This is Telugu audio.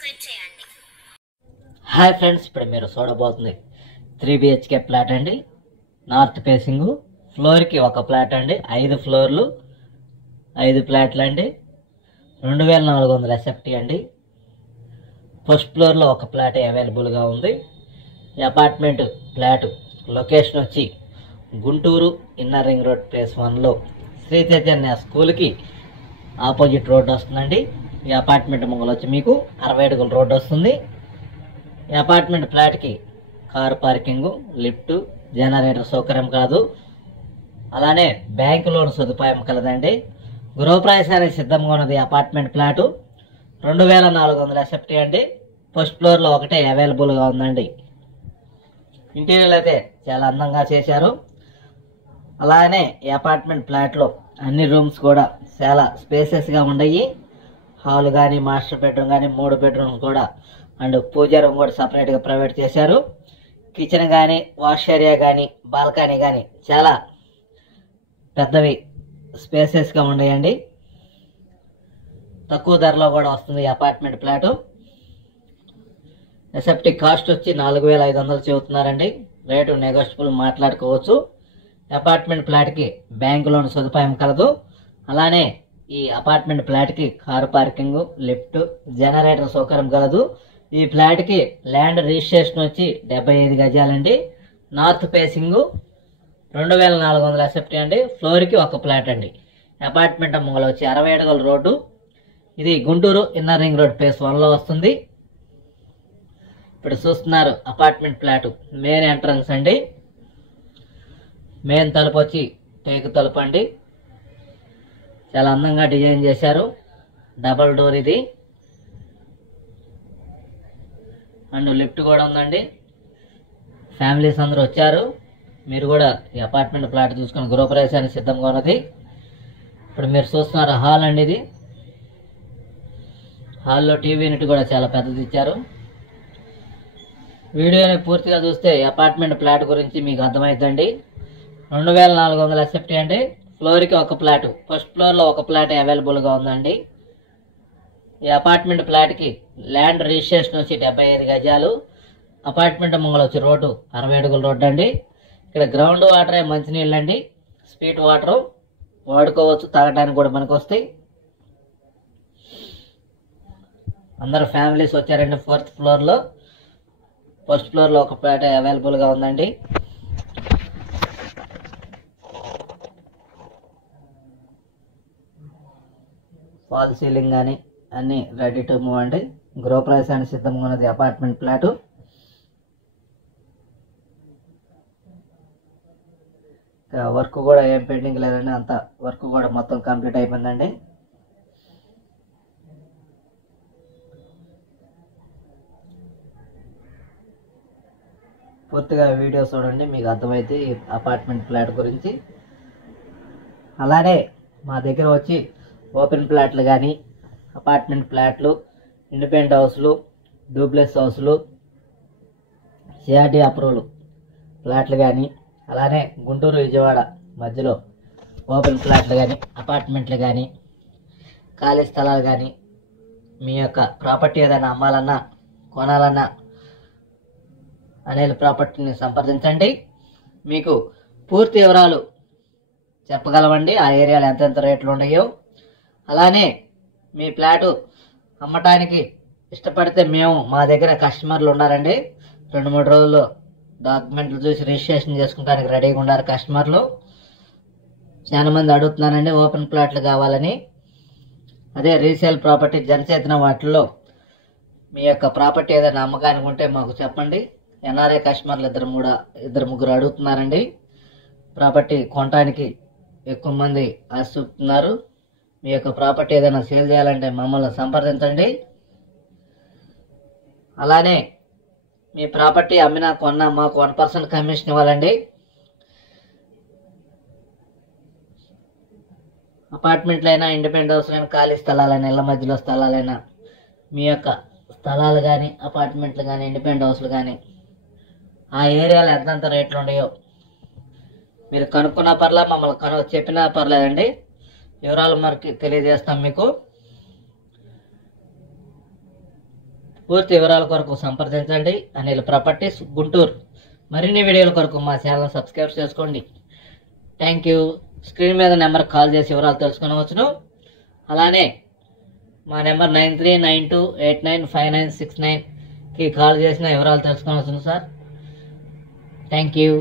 సబ్స్క్రైబ్ చేయండి. హాయ్ ఫ్రెండ్స్, ఇప్పుడు మీరు చూడబోతుంది 3 BHK ఫ్లాట్ అండి. నార్త్ ఫేసింగ్, ఫ్లోర్కి ఒక ఫ్లాట్ అండి. 5 ఫ్లోర్లు 5 ఫ్లాట్లు అండి. 2400 SFT అండి. ఫస్ట్ ఫ్లోర్లో ఒక ఫ్లాట్ అవైలబుల్గా ఉంది. ఈ అపార్ట్మెంట్ ఫ్లాట్ లొకేషన్ వచ్చి Guntur inner ring road place 1లో శ్రీ చైతన్య స్కూల్కి ఆపోజిట్ రోడ్ వస్తుందండి. ఈ అపార్ట్మెంట్ ముంగలు వచ్చి మీకు 60 అడుగుల రోడ్ వస్తుంది. ఈ అపార్ట్మెంట్ ఫ్లాట్కి కార్ పార్కింగ్, లిఫ్ట్, జనరేటర్ సౌకర్యం కలదు. అలానే బ్యాంకు లోన్ సదుపాయం కలదండి. గృహప్రవేశానికి సిద్ధంగా ఉన్నది అపార్ట్మెంట్ ఫ్లాటు. 2400 SFT అండి. ఫస్ట్ ఫ్లోర్లో ఒకటే అవైలబుల్గా ఉందండి. ఇంటీరియర్ అయితే చాలా అందంగా చేశారు. అలానే ఈ అపార్ట్మెంట్ ఫ్లాట్లో అన్ని రూమ్స్ కూడా చాలా స్పేసెస్గా ఉన్నాయి. హాల్ కానీ, మాస్టర్ బెడ్రూమ్ కానీ, 3 బెడ్రూమ్ కూడా అండ్ పూజా రూమ్ కూడా సపరేట్గా ప్రొవైడ్ చేశారు. కిచెన్ కానీ, వాష్ ఏరియా కానీ, బాల్కనీ కానీ చాలా పెద్దవి స్పేసెస్గా ఉన్నాయండి. తక్కువ ధరలో కూడా వస్తుంది ఈ అపార్ట్మెంట్ ఫ్లాటు. ఎస్ఎఫ్టీ కాస్ట్ వచ్చి 4500 చెబుతున్నారండి. రేటు నెగోషియబుల్ మాట్లాడుకోవచ్చు. అపార్ట్మెంట్ ఫ్లాట్కి బ్యాంక్ లోన్ సదుపాయం కలదు. అలానే ఈ అపార్ట్మెంట్ ఫ్లాట్కి కారు పార్కింగ్, లిఫ్ట్, జనరేటర్ సౌకర్యం కలదు. ఈ ఫ్లాట్కి ల్యాండ్ రిజిస్ట్రేషన్ వచ్చి 75 గజాలండి. నార్త్ ఫేసింగ్, 2400 SFT అండి. ఫ్లోర్కి ఒక ఫ్లాట్ అండి. అపార్ట్మెంట్ ముంగలు వచ్చి 60 అడుగుల రోడ్డు. ఇది Guntur inner ring road phase 1లో వస్తుంది. ఇప్పుడు చూస్తున్నారు అపార్ట్మెంట్ ఫ్లాట్ మెయిన్ ఎంట్రన్స్ అండి. మెయిన్ తలుపు వచ్చి టేకు తలుపు అండి. చాలా అందంగా డిజైన్ చేశారు. డబల్ డోర్ ఇది. అండ్ లిఫ్ట్ కూడా ఉందండి. ఫ్యామిలీస్ అందరూ వచ్చారు. మీరు కూడా ఈ అపార్ట్మెంట్ ఫ్లాట్ చూసుకొని గృహప్రవేశానికి సిద్ధంగా ఉన్నది. ఇప్పుడు మీరు చూస్తున్నారు హాల్ అండి. ఇది హాల్లో టీవీ యూనిట్ కూడా చాలా పెద్దది ఇచ్చారు. వీడియోని పూర్తిగా చూస్తే ఈ అపార్ట్మెంట్ ఫ్లాట్ గురించి మీకు అర్థమవుతుందండి. 2400 SFT అండి. ఫ్లోర్కి ఒక ఫ్లాట్. ఫస్ట్ ఫ్లోర్లో ఒక ఫ్లాట్ అవైలబుల్గా ఉందండి. ఈ అపార్ట్మెంట్ ఫ్లాట్కి ల్యాండ్ రిజిస్ట్రేషన్ వచ్చి 75 గజాలు. అపార్ట్మెంట్ ముంగలు వచ్చి రోడ్డు 60 అడుగుల రోడ్డు అండి. ఇక్కడ గ్రౌండ్ వాటరే మంచినీళ్ళు అండి. స్వీట్ వాటరు వాడుకోవచ్చు, తాగడానికి కూడా మనకు వస్తాయి. అందరు ఫ్యామిలీస్ వచ్చారండి. 4th ఫ్లోర్లో. ఫస్ట్ ఫ్లోర్లో ఒక ఫ్లాట్ అవైలబుల్గా ఉందండి. ఫాల్ సీలింగ్ కానీ అన్నీ రెడీ టు మూవ్ అండి. గృహప్రవేశానికి సిద్ధంగా ఉన్నది అపార్ట్మెంట్ ఫ్లాటు. వర్క్ కూడా ఏం పెండింగ్ లేదండి. అంత వర్క్ కూడా మొత్తం కంప్లీట్ అయిపోయిందండి. పూర్తిగా వీడియో చూడండి, మీకు అర్థమైతే ఈ అపార్ట్మెంట్ ఫ్లాట్ గురించి. అలానే మా దగ్గర వచ్చి ఓపెన్ ప్లాట్లు కానీ, అపార్ట్మెంట్ ఫ్లాట్లు, ఇండిపెండెంట్ హౌస్లు, డూప్లెక్స్ హౌస్లు, సిఆర్టీ అప్రూవల్ ఫ్లాట్లు కానీ, అలానే గుంటూరు విజయవాడ మధ్యలో ఓపెన్ ఫ్లాట్లు కానీ, అపార్ట్మెంట్లు కానీ, ఖాళీ స్థలాలు కానీ, మీ యొక్క ప్రాపర్టీ ఏదైనా అమ్మాలన్నా కొనాలన్నా అనిల్ ప్రాపర్టీని సంప్రదించండి. మీకు పూర్తి వివరాలు చెప్పగలమండి. ఆ ఏరియాలో ఎంతెంత రేట్లు ఉన్నాయో. అలానే మీ ఫ్లాటు అమ్మటానికి ఇష్టపడితే మా దగ్గర కస్టమర్లు ఉన్నారండి. 2-3 రోజుల్లో డాక్యుమెంట్లు చూసి రిజిస్ట్రేషన్ చేసుకోవడానికి రెడీగా ఉన్నారు కస్టమర్లు. చాలా మంది అడుగుతున్నారండి ఓపెన్ ప్లాట్లు కావాలని. అదే రీసేల్ ప్రాపర్టీ జనచేతన వాటిల్లో మీ యొక్క ప్రాపర్టీ ఏదైనా అమ్మకానికి ఉంటే మాకు చెప్పండి. ఎన్ఆర్ఐ కస్టమర్లు 2-3 అడుగుతున్నారండి. ప్రాపర్టీ కొనడానికి ఎక్కువ మంది ఆశ చూపుతున్నారు. మీ యొక్క ప్రాపర్టీ ఏదైనా సేల్ చేయాలంటే మమ్మల్ని సంప్రదించండి. అలానే మీ ప్రాపర్టీ అమ్మినా కొన్నా మాకు 1% కమిషన్ ఇవ్వాలండి. అపార్ట్మెంట్లైనా, ఇండిపెండెంట్ హౌస్లైనా, ఖాళీ స్థలాలైనా, ఇళ్ల మధ్యలో స్థలాలైనా, మీ యొక్క స్థలాలు కానీ, అపార్ట్మెంట్లు కానీ, ఇండిపెండెంట్ హౌస్లు కానీ ఆ ఏరియాలో ఎంతెంత రేట్లు ఉన్నాయో మీరు కనుక్కున్నా పర్లే, మమ్మల్ని చెప్పినా పర్లేదండి. వివరాలు మనకి తెలియజేస్తాం మీకు. పూర్తి వివరాల కొరకు సంప్రదించండి అనిల్ ప్రాపర్టీస్ గుంటూరు. మరిన్ని వీడియోల కొరకు మా ఛానల్ సబ్స్క్రైబ్ చేసుకోండి. Thank you. స్క్రీన్ మీద నెంబర్ కాల్ చేసి వివరాలు తెలుసుకునవచ్చును. అలానే మా నెంబర్ 9392895969కి కాల్ చేసిన వివరాలు తెలుసుకునవచ్చును సార్. Thank you.